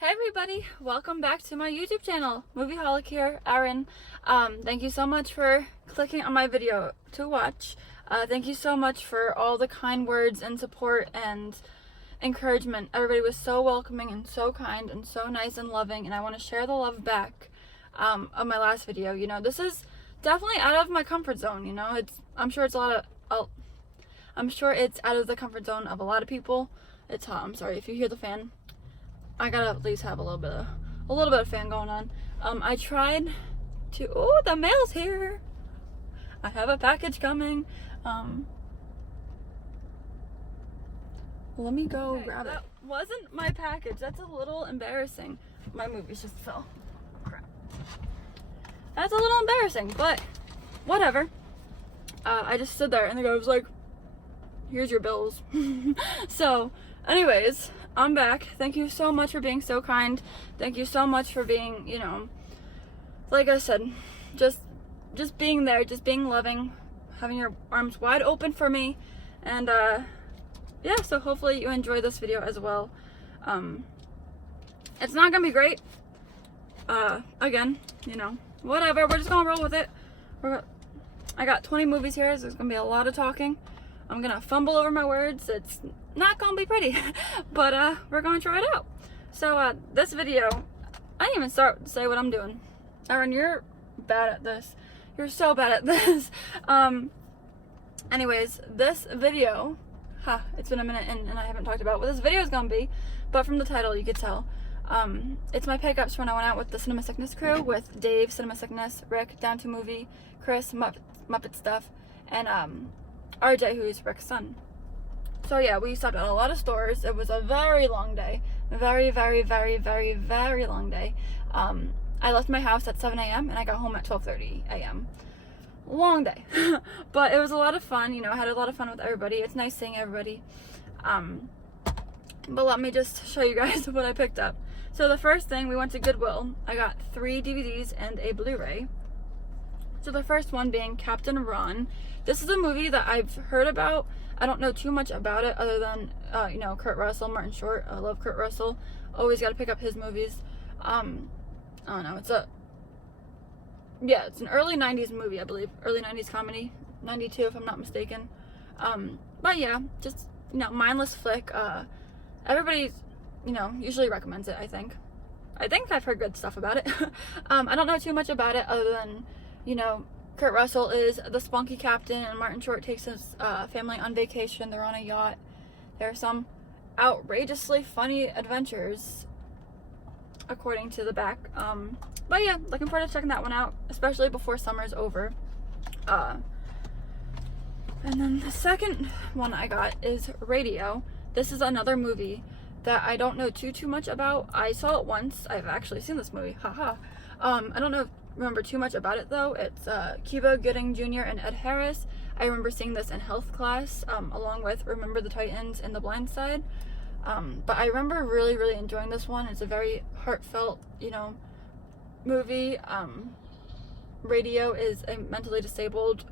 Hey everybody, welcome back to my YouTube channel. Movieholic here, Erin. Thank you so much for clicking on my video to watch. Thank you so much for all the kind words and support and encouragement. Everybody was so welcoming and so kind and so nice and loving, and I want to share the love back of my last video. You know, this is definitely out of my comfort zone. You know, I'm sure it's out of the comfort zone of a lot of people. It's hot. I'm sorry if you hear the fan. I gotta at least have a little bit of fan going on. I tried to, oh, the mail's here. I have a package coming. Let me go grab it. That wasn't my package. That's a little embarrassing. My movies just fell. Crap. That's a little embarrassing, but whatever. I just stood there and the guy was like, here's your bills. So, anyways, I'm back. Thank you so much for being so kind. Thank you so much for being, you know, like I said, just being there, just being loving, having your arms wide open for me. And yeah, so hopefully you enjoy this video as well. It's not gonna be great. Again, you know, whatever. We're just gonna roll with it. I got 20 movies here, so there's gonna be a lot of talking. I'm gonna fumble over my words. It's not gonna be pretty, but we're gonna try it out. So this video, I didn't even start to say what I'm doing. Erin, you're bad at this. You're so bad at this. Anyways, this video, it's been a minute and I haven't talked about what this video is gonna be, but from the title you could tell. It's my pickups when I went out with the Cinemasickness crew, with Dave, Cinemasickness, Rick, Down to Movie, Chris, Muppet Stuff, and RJ, who's Rick's son. So yeah, we stopped at a lot of stores. It was a very long day. Very, very, very, very, very long day. I left my house at 7 a.m. and I got home at 12:30 a.m. Long day. But it was a lot of fun. You know, I had a lot of fun with everybody. It's nice seeing everybody. But let me just show you guys what I picked up. So the first thing, we went to Goodwill. I got 3 DVDs and a Blu-ray. So the first one being Captain Ron. This is a movie that I've heard about. I don't know too much about it other than, you know, Kurt Russell, Martin Short. I love Kurt Russell. Always got to pick up his movies. I don't know. It's an early 90s movie, I believe. Early 90s comedy. 92 if I'm not mistaken. But yeah, just, you know, mindless flick. Everybody, you know, usually recommends it, I think. I've heard good stuff about it. I don't know too much about it other than, you know, Kurt Russell is the spunky captain and Martin Short takes his family on vacation. They're on a yacht. There are some outrageously funny adventures, according to the back. But yeah, looking forward to checking that one out, especially before summer's over. And then the second one I got is Radio. This is another movie that I don't know too much about. I saw it once. I've actually seen this movie. Haha. I don't remember too much about it though. It's Cuba Gooding Jr. and Ed Harris. I remember seeing this in health class, along with Remember the Titans and The Blind Side. But I remember really enjoying this one. It's a very heartfelt, you know, movie. Radio is a mentally disabled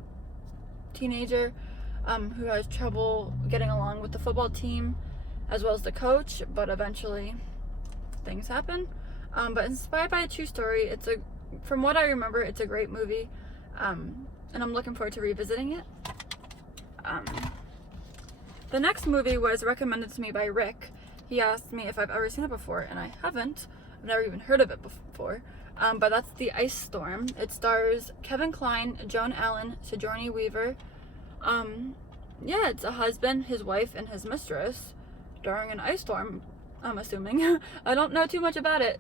teenager who has trouble getting along with the football team as well as the coach, but eventually things happen. But inspired by a true story. From what I remember, it's a great movie, and I'm looking forward to revisiting it. The next movie was recommended to me by Rick. He asked me if I've ever seen it before, and I haven't. I've never even heard of it before. But that's The Ice Storm. It stars Kevin Kline, Joan Allen, Sigourney Weaver. Yeah, it's a husband, his wife, and his mistress during an ice storm, I'm assuming. I don't know too much about it.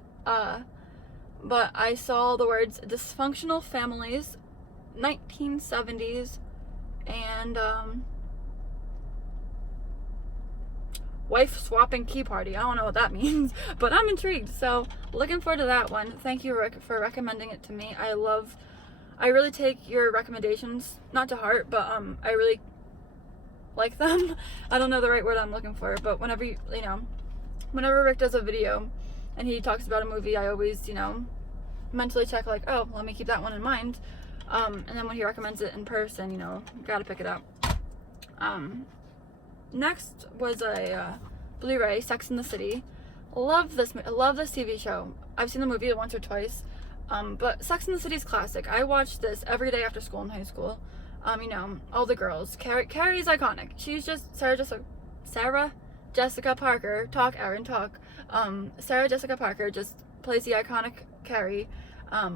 But I saw the words dysfunctional families, 1970s, and wife swapping key party. I don't know what that means, but I'm intrigued. So looking forward to that one. Thank you, Rick, for recommending it to me. I really take your recommendations, not to heart, but I really like them. I don't know the right word I'm looking for, but whenever whenever Rick does a video and he talks about a movie, I always, you know, mentally check like, oh, let me keep that one in mind. And then when he recommends it in person, you know, gotta pick it up. Next was a Blu-ray, Sex and the City. love this TV show. I've seen the movie once or twice. But Sex and the City's classic. I watched this every day after school in high school. You know, all the girls. Carrie's iconic. She's just Sarah Jessica Parker. Talk, Aaron, talk. Sarah Jessica Parker just plays the iconic Carrie,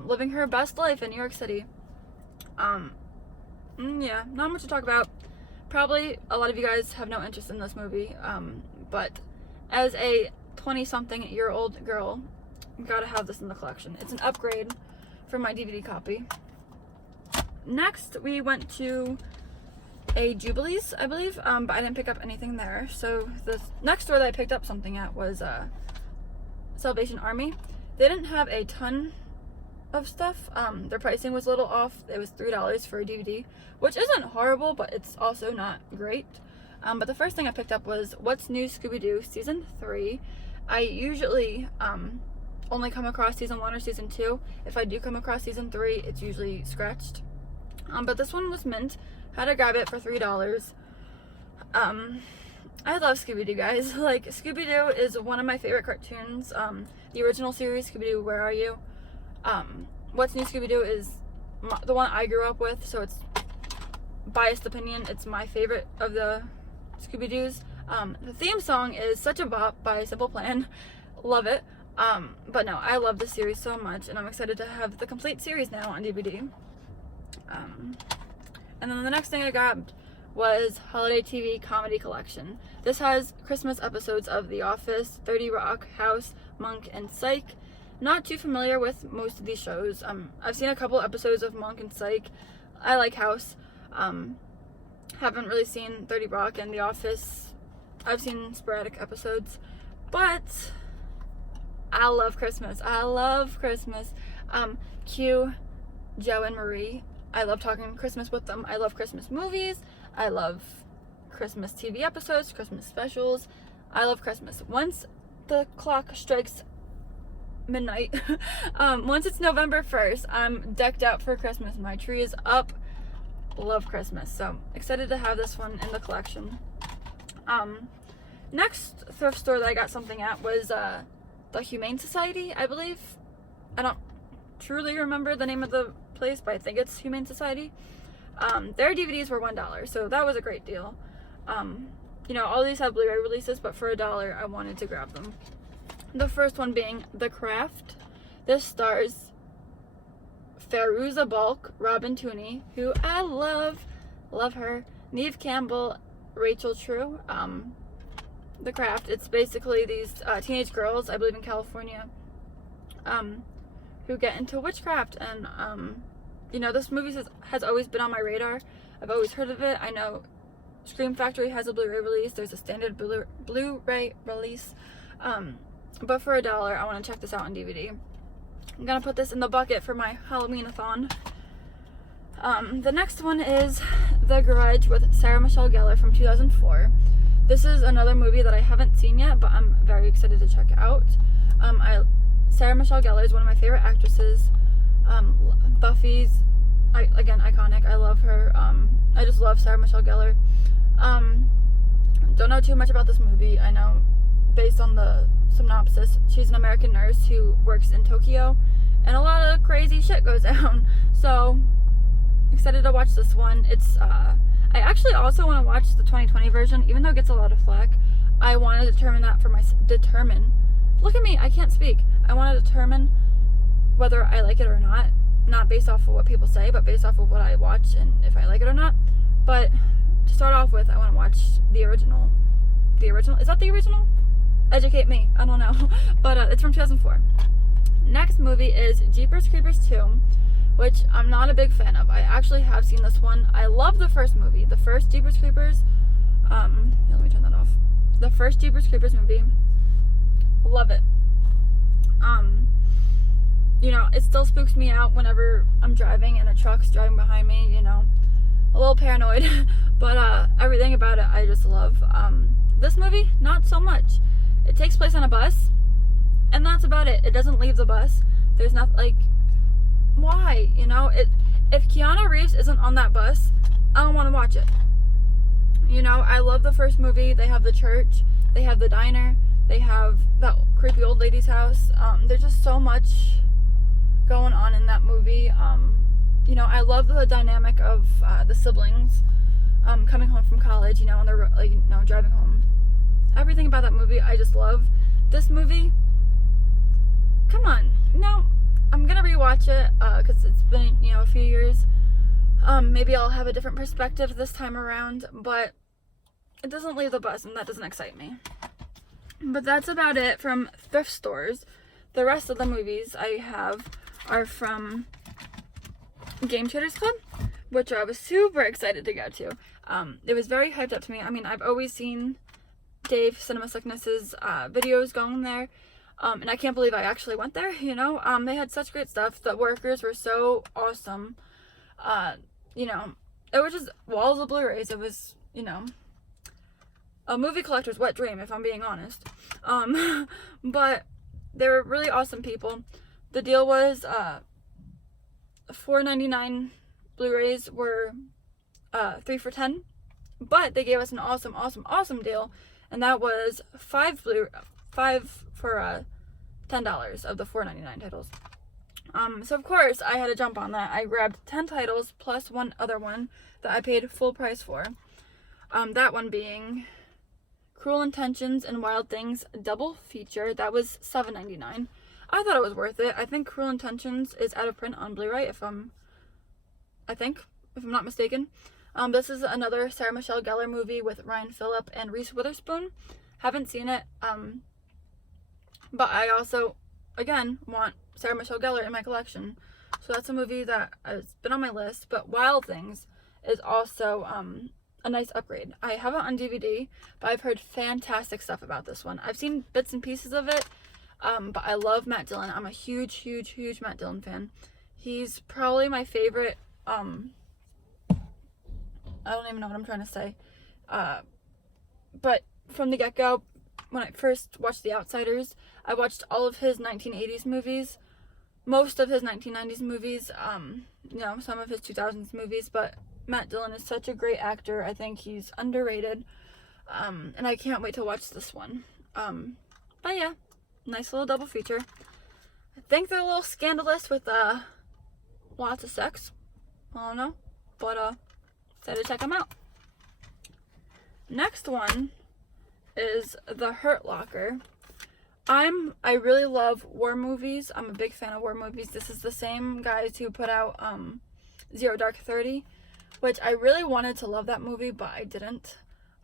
living her best life in New York City. Yeah, not much to talk about. Probably a lot of you guys have no interest in this movie, but as a 20-something-year-old girl, gotta have this in the collection. It's an upgrade from my DVD copy. Next, we went to a Jubilees, I believe, but I didn't pick up anything there. So the next store that I picked up something at was Salvation Army. They didn't have a ton of stuff. Their pricing was a little off. It was $3 for a DVD, which isn't horrible, but it's also not great. But the first thing I picked up was What's New Scooby-Doo Season 3. I usually only come across Season 1 or Season 2. If I do come across Season 3, it's usually scratched. But this one was mint. Had to grab it for $3. I love Scooby-Doo, guys. Like, Scooby-Doo is one of my favorite cartoons. The original series, Scooby-Doo, Where Are You? What's New Scooby-Doo is the one I grew up with, so it's biased opinion. It's my favorite of the Scooby-Doos. The theme song is Such a Bop by Simple Plan. Love it. But no, I love this series so much, and I'm excited to have the complete series now on DVD. And then the next thing I grabbed was Holiday TV Comedy Collection. This has Christmas episodes of The Office, 30 Rock, House, Monk, and Psych. Not too familiar with most of these shows. I've seen a couple episodes of Monk and Psych. I like House. Haven't really seen 30 Rock and The Office. I've seen sporadic episodes. But I love Christmas. I love Christmas. Q, Joe, and Marie. I love talking Christmas with them. I love Christmas movies. I love Christmas TV episodes, Christmas specials. I love Christmas. Once the clock strikes midnight, once it's November 1st, I'm decked out for Christmas. My tree is up. Love Christmas. So excited to have this one in the collection. Next thrift store that I got something at was the Humane Society, I believe. I don't truly remember the name of the place, but I think it's Humane Society. Their DVDs were $1, so that was a great deal. You know, all these have Blu-ray releases, but for $1 I wanted to grab them. The first one being The Craft. This stars Fairuza Balk, Robin Tooney, who I love her, Neve Campbell, Rachel True. The Craft, it's basically these teenage girls, I believe in California, who get into witchcraft, and you know, this movie has always been on my radar. I've always heard of it. I know Scream Factory has a Blu-ray release. There's a standard Blu-ray release. But for $1, I want to check this out on DVD. I'm gonna put this in the bucket for my Halloween-a-thon. The next one is The Grudge with Sarah Michelle Gellar from 2004. This is another movie that I haven't seen yet, but I'm very excited to check out. Sarah Michelle Gellar is one of my favorite actresses. Buffy's, again, iconic. I love her. I just love Sarah Michelle Gellar. Don't know too much about this movie. I know, based on the synopsis, she's an American nurse who works in Tokyo, and a lot of crazy shit goes down. So, excited to watch this one. It's, I actually also want to watch the 2020 version, even though it gets a lot of flack. I want to determine that for look at me, I can't speak. I want to determine whether I like it or not based off of what people say, but based off of what I watch and if I like it or not. But to start off with, I want to watch the original. Is that the original? Educate me, I don't know. But it's from 2004. Next movie is Jeepers Creepers 2, which I'm not a big fan of. I actually have seen this one. I love the first movie. The first Jeepers Creepers, let me turn that off. The first Jeepers Creepers movie, love it. You know, it still spooks me out whenever I'm driving and a truck's driving behind me, you know. A little paranoid, but everything about it I just love. This movie, not so much. It takes place on a bus, and that's about it. It doesn't leave the bus. There's not, like, why, you know? If Keanu Reeves isn't on that bus, I don't want to watch it. You know, I love the first movie. They have the church, they have the diner, They have that creepy old lady's house. There's just so much going on in that movie. You know, I love the dynamic of the siblings coming home from college, you know, and they're like, you know, driving home. Everything about that movie I just love. This movie, come on, no, I'm gonna rewatch it because it's been, you know, a few years. Maybe I'll have a different perspective this time around, but it doesn't leave the bus, and that doesn't excite me. But that's about it from thrift stores. The rest of the movies I have are from Game Traders Club, which I was super excited to go to. It was very hyped up to me. I mean, I've always seen Dave Cinemasickness's videos going there, and I can't believe I actually went there, you know. They had such great stuff. The workers were so awesome. You know, it was just walls of Blu-rays. It was, you know, a movie collector's wet dream, if I'm being honest. But they were really awesome people. The deal was $4.99 Blu-rays were 3 for $10, but they gave us an awesome deal, and that was 5 for $10 of the $4.99 titles. So of course I had to jump on that. I grabbed 10 titles plus one other one that I paid full price for. That one being Cruel Intentions and Wild Things double feature. That was $7.99. I thought it was worth it. I think Cruel Intentions is out of print on Blu-ray if I'm not mistaken. This is another Sarah Michelle Gellar movie with Ryan Phillip and Reese Witherspoon. Haven't seen it, but I also, again, want Sarah Michelle Gellar in my collection. So that's a movie that has been on my list. But Wild Things is also a nice upgrade. I have it on DVD, but I've heard fantastic stuff about this one. I've seen bits and pieces of it, but I love Matt Dillon. I'm a huge Matt Dillon fan. He's probably my favorite, I don't even know what I'm trying to say. But from the get-go, when I first watched The Outsiders, I watched all of his 1980s movies, most of his 1990s movies, you know, some of his 2000s movies, but Matt Dillon is such a great actor. I think he's underrated, and I can't wait to watch this one. But yeah, nice little double feature. I think they're a little scandalous with lots of sex. I don't know, but excited to check them out. Next one is The Hurt Locker. I really love war movies. I'm a big fan of war movies. This is the same guys who put out Zero Dark 30, which I really wanted to love that movie, but I didn't.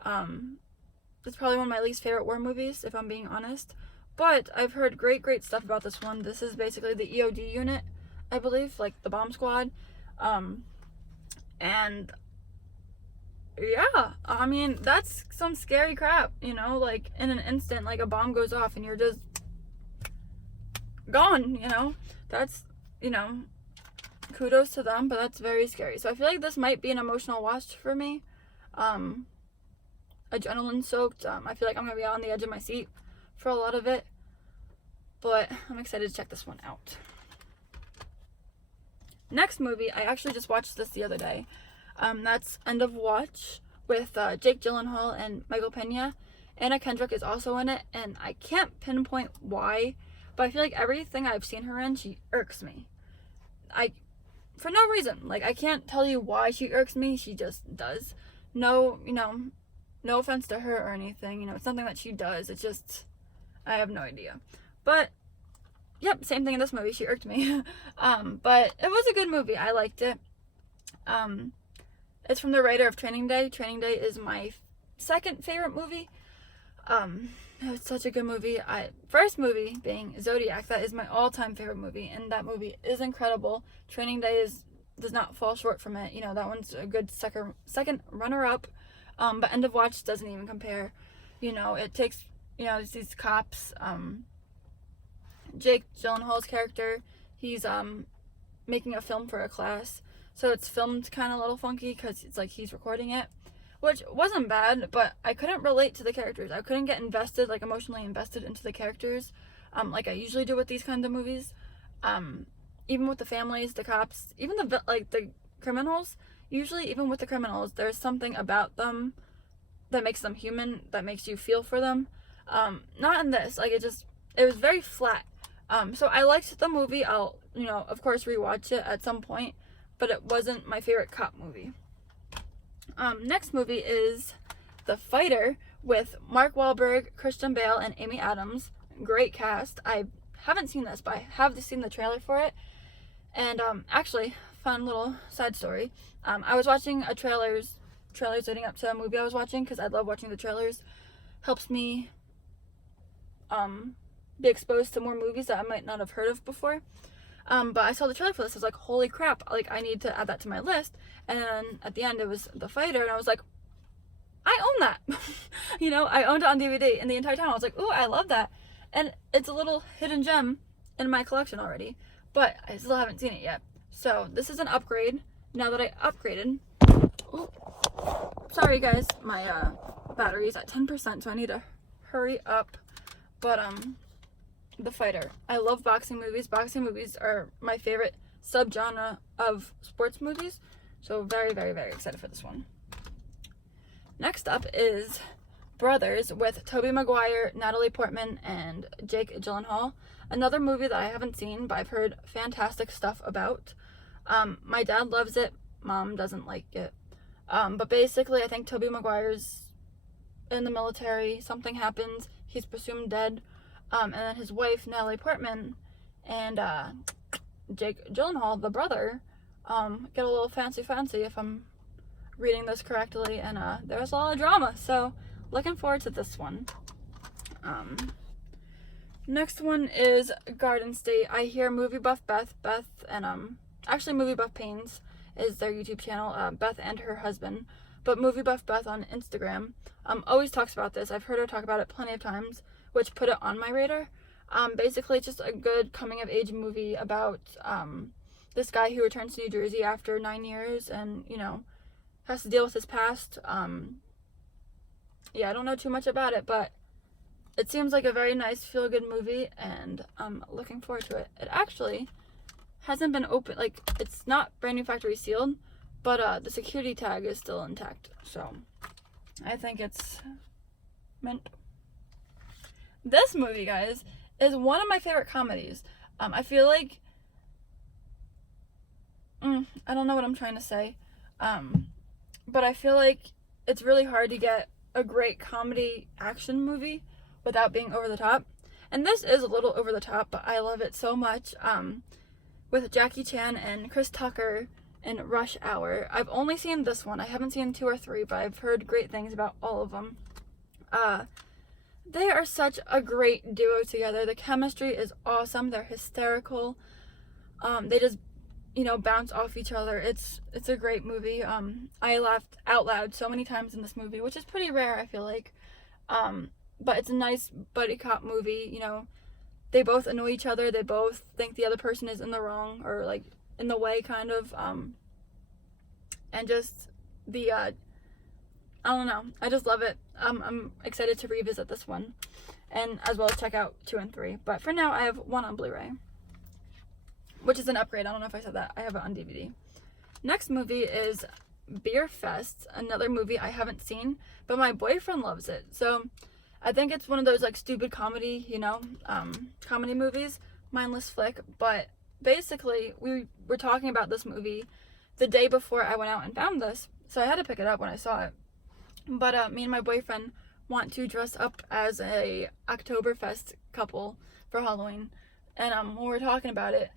It's probably one of my least favorite war movies, if I'm being honest. But I've heard great stuff about this one. This is basically the EOD unit, I believe, like the bomb squad. And yeah, I mean, that's some scary crap, you know, like in an instant, like a bomb goes off and you're just gone, you know. That's, you know, kudos to them, but that's very scary. So I feel like this might be an emotional watch for me. Adrenaline soaked. I feel like I'm gonna be on the edge of my seat for a lot of it, but I'm excited to check this one out. Next movie, I actually just watched this the other day. That's End of Watch with Jake Gyllenhaal and Michael Pena. Anna Kendrick is also in it, and I can't pinpoint why, but I feel like everything I've seen her in, she irks me. For no reason. Like, I can't tell you why she irks me, she just does. No, you know, no offense to her or anything, you know, it's something that she does, it's just, I have no idea. But, yep, same thing in this movie, she irked me. But it was a good movie, I liked it. It's from the writer of Training Day. Training Day is my second favorite movie. It's such a good movie. First movie being Zodiac. That is my all-time favorite movie, and that movie is incredible. Training Day does not fall short from it. You know, that one's a good second runner-up. But End of Watch doesn't even compare. You know, it takes, you know, these cops. Jake Gyllenhaal's character, he's making a film for a class. So it's filmed kind of a little funky because it's like he's recording it, which wasn't bad, but I couldn't relate to the characters. I couldn't get invested, like emotionally invested into the characters, like I usually do with these kinds of movies. Even with the families, the cops, even the criminals. Usually, even with the criminals, there's something about them that makes them human, that makes you feel for them. Not in this. Like, it was very flat. So I liked the movie. I'll, of course, rewatch it at some point, but it wasn't my favorite cop movie. Next movie is The Fighter with Mark Wahlberg, Christian Bale, and Amy Adams. Great cast. I haven't seen this, but I have seen the trailer for it. And actually, fun little side story. I was watching trailers leading up to a movie I was watching, because I love watching the trailers. Helps me be exposed to more movies that I might not have heard of before. But I saw the trailer for this. I was like, holy crap, like, I need to add that to my list. And then at the end, it was The Fighter, and I was like, I own that. I owned it on DVD, and the entire time I was like, ooh, I love that. And it's a little hidden gem in my collection already, but I still haven't seen it yet. So this is an upgrade. Now that I upgraded, ooh, sorry guys, my battery's at 10%, so I need to hurry up. But The Fighter. I love boxing movies. Boxing movies are my favorite subgenre of sports movies. So very, very, very excited for this one. Next up is Brothers with Tobey Maguire, Natalie Portman, and Jake Gyllenhaal. Another movie that I haven't seen, but I've heard fantastic stuff about. My dad loves it. Mom doesn't like it. But basically, I think Tobey Maguire's in the military. Something happens. He's presumed dead. And then his wife, Natalie Portman, and Jake Gyllenhaal, the brother, get a little fancy if I'm reading this correctly, and there's a lot of drama, so looking forward to this one. Next one is Garden State. I hear Movie Buff Beth, and actually Movie Buff Pains is their YouTube channel, Beth and her husband, but Movie Buff Beth on Instagram always talks about this. I've heard her talk about it plenty of times, which put it on my radar. Basically, it's just a good coming-of-age movie about this guy who returns to New Jersey after 9 years and, has to deal with his past. Yeah, I don't know too much about it, but it seems like a very nice, feel-good movie, and I'm looking forward to it. It actually hasn't been open, like, it's not brand new factory sealed, but the security tag is still intact, so I think it's meant. This movie, guys, is one of my favorite comedies. I feel like, I don't know what I'm trying to say, but I feel like it's really hard to get a great comedy action movie without being over the top. And this is a little over the top, but I love it so much. With Jackie Chan and Chris Tucker in Rush Hour. I've only seen this one. I haven't seen 2 or 3, but I've heard great things about all of them. They are such a great duo together. The chemistry is awesome. They're hysterical. They just, bounce off each other. It's a great movie. I laughed out loud so many times in this movie, which is pretty rare, I feel like. But it's a nice buddy cop movie. They both annoy each other. They both think the other person is in the wrong, or like in the way, kind of. And just the I don't know. I just love it. I'm excited to revisit this one, and as well as check out 2 and 3. But for now, I have 1 on Blu-ray, which is an upgrade. I don't know if I said that. I have it on DVD. Next movie is Beer Fest, another movie I haven't seen, but my boyfriend loves it. So I think it's one of those like stupid comedy, comedy movies, mindless flick. But basically, we were talking about this movie the day before I went out and found this, so I had to pick it up when I saw it. But me and my boyfriend want to dress up as a Oktoberfest couple for Halloween, and when we were talking about it,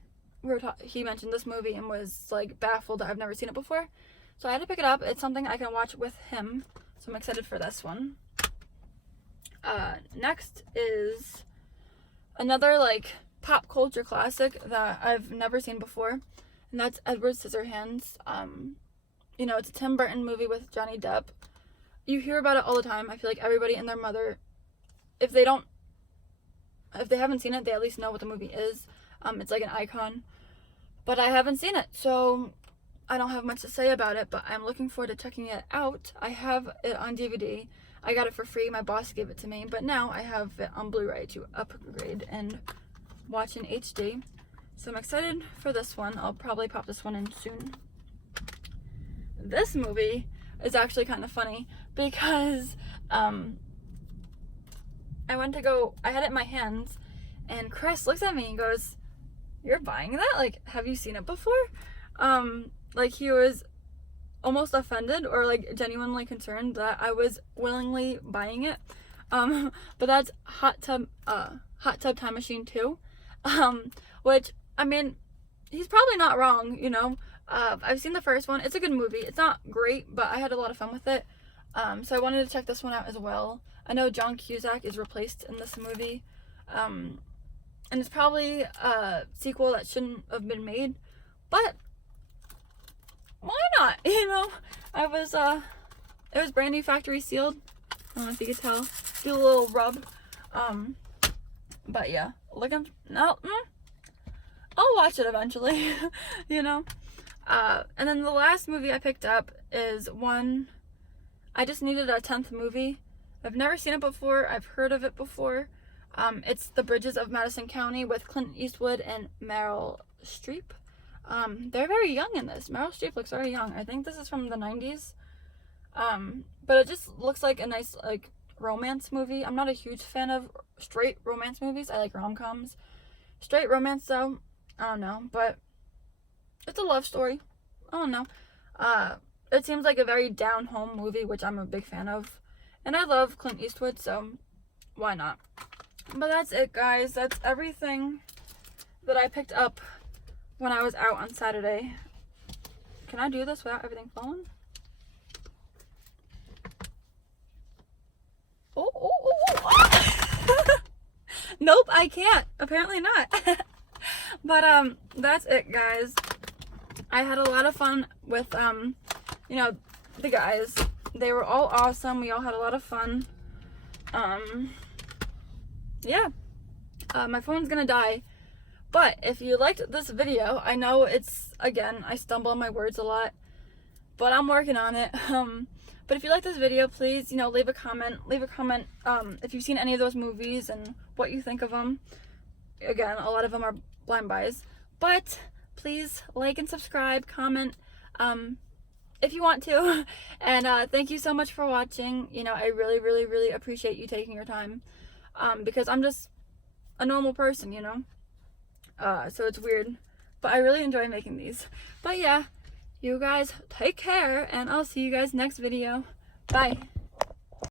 he mentioned this movie and was like baffled that I've never seen it before. So I had to pick it up. It's something I can watch with him, so I'm excited for this one. Next is another like pop culture classic that I've never seen before, and that's Edward Scissorhands. It's a Tim Burton movie with Johnny Depp. You hear about it all the time. I feel like everybody and their mother, if they haven't seen it, they at least know what the movie is. It's like an icon, but I haven't seen it, so I don't have much to say about it, but I'm looking forward to checking it out. I have it on DVD. I got it for free. My boss gave it to me, but now I have it on Blu-ray to upgrade and watch in HD. So I'm excited for this one. I'll probably pop this one in soon. This movie is actually kind of funny because I had it in my hands, and Chris looks at me and goes, "You're buying that? Like, have you seen it before?" Like, he was almost offended or like genuinely concerned that I was willingly buying it. But that's Hot Tub Time Machine 2. Which, I mean, he's probably not wrong, you know. I've seen the first one. It's a good movie. It's not great, but I had a lot of fun with it. So I wanted to check this one out as well. I know John Cusack is replaced in this movie. And it's probably a sequel that shouldn't have been made, but why not? You know, it was brand new, factory sealed. I don't know if you could tell. Do a little rub. But yeah, I'll watch it eventually. You know. And then the last movie I picked up is one. I just needed a 10th movie. I've never seen it before. I've heard of it before. It's The Bridges of Madison County with Clint Eastwood and Meryl Streep. They're very young in this. Meryl Streep looks very young. I think this is from the 90s. But it just looks like a nice, like, romance movie. I'm not a huge fan of straight romance movies. I like rom-coms. Straight romance, though, I don't know. But it's a love story. I don't know. It seems like a very down-home movie, which I'm a big fan of. And I love Clint Eastwood, so why not? But that's it, guys. That's everything that I picked up when I was out on Saturday. Can I do this without everything falling? Oh. Nope, I can't. Apparently not. But that's it, guys. I had a lot of fun with you know, the guys. They were all awesome. We all had a lot of fun. Yeah. My phone's gonna die. But if you liked this video, I know it's, again, I stumble on my words a lot, but I'm working on it. But if you like this video, please, you know, leave a comment. If you've seen any of those movies and what you think of them. Again, a lot of them are blind buys. But please like and subscribe, comment, if you want to. And thank you so much for watching. You know, I really, really, really appreciate you taking your time. Because I'm just a normal person, you know. So it's weird, but I really enjoy making these. But yeah, you guys take care, and I'll see you guys next video. Bye.